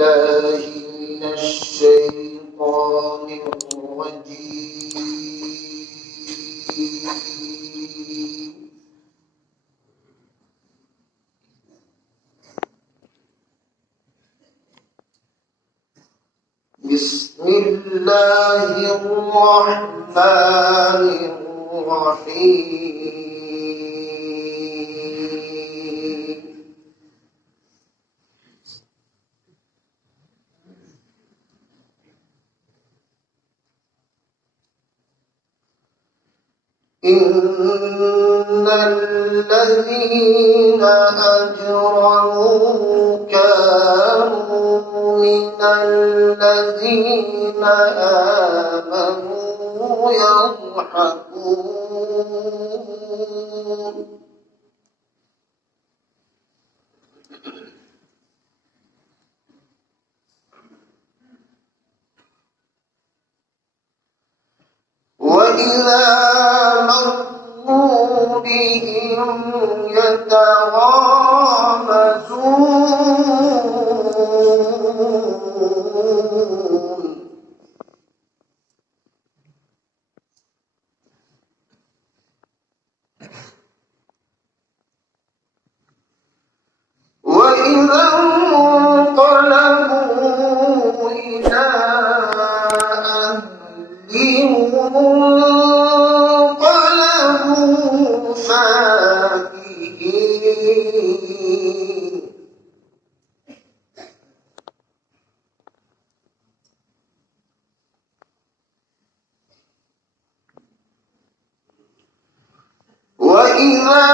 بالله من الشيطان الرجيم. بسم الله الرحمن الرحيم. إن الذين أجرموا كانوا من الذين آمنوا يضحكون. وإذا مروا بهم يتغامزون. وإذا انقلبوا إلى انقلبوا فاكهين. وإذا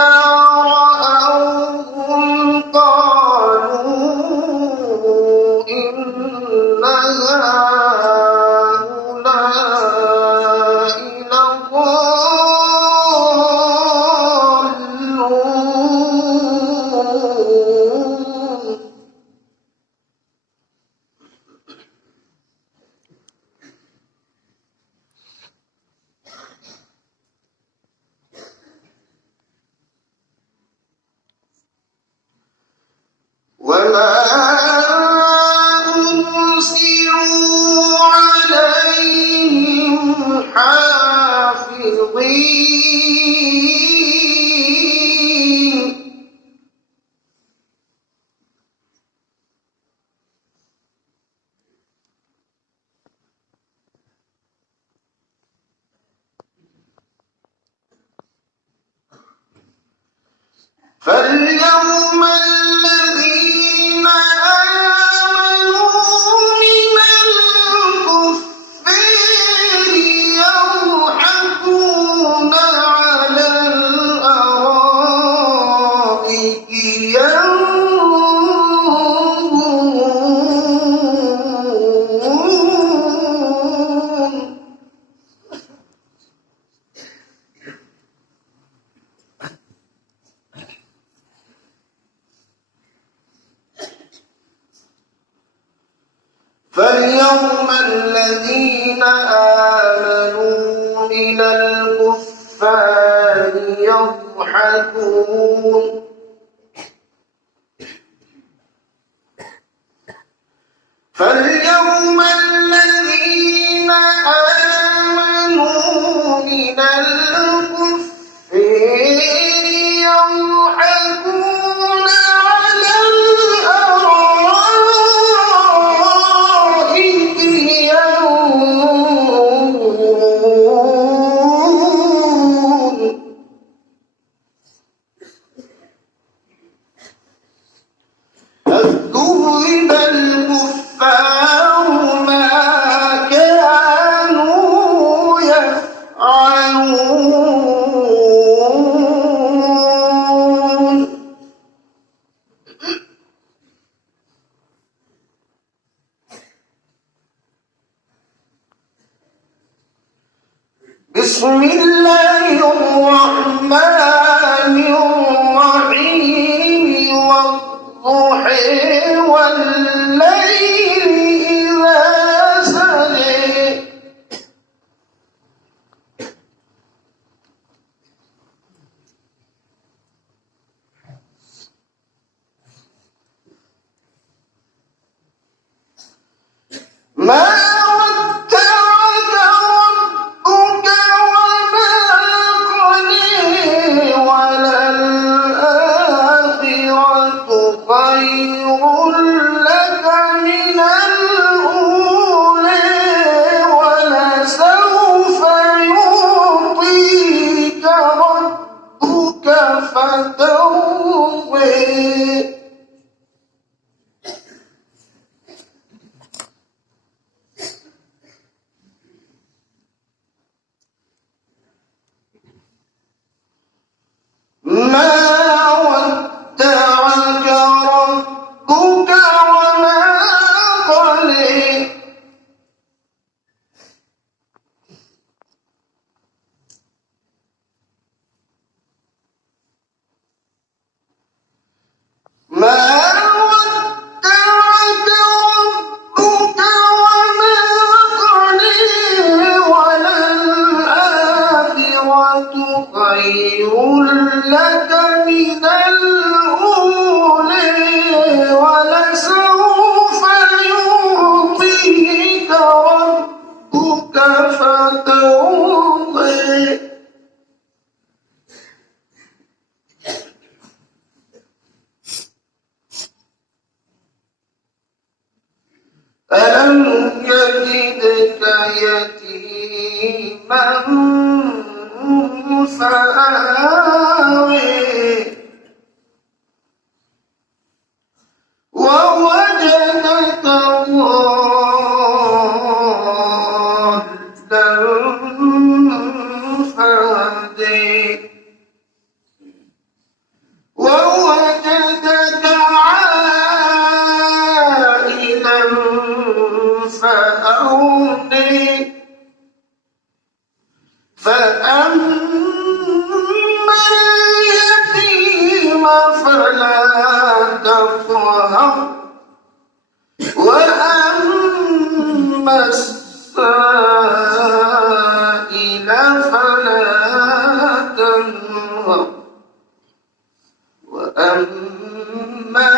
رأوهم قالوا إن هؤلاء لضالون. وما أرسلوا عليهم حافظين. فاليوم الذين آمنوا من الكفار يضحكون على الأرائك ينظرون. فاليوم الذين آمنوا من الكفار يضحكون. فاليوم الذين آمنوا من الكفار يضحكون على الأرائك ينظرون. هل ثوب الكفار ما كانوا يفعلون. بسم الله الرحمن الرحيم. والضحى والليل إذا سجى. يغني فأما اليتيم فلا تقهر وأما السائل فلا تنهر وأما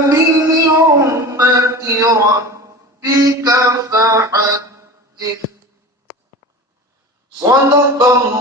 بنعمة ربك فحدث صدق الله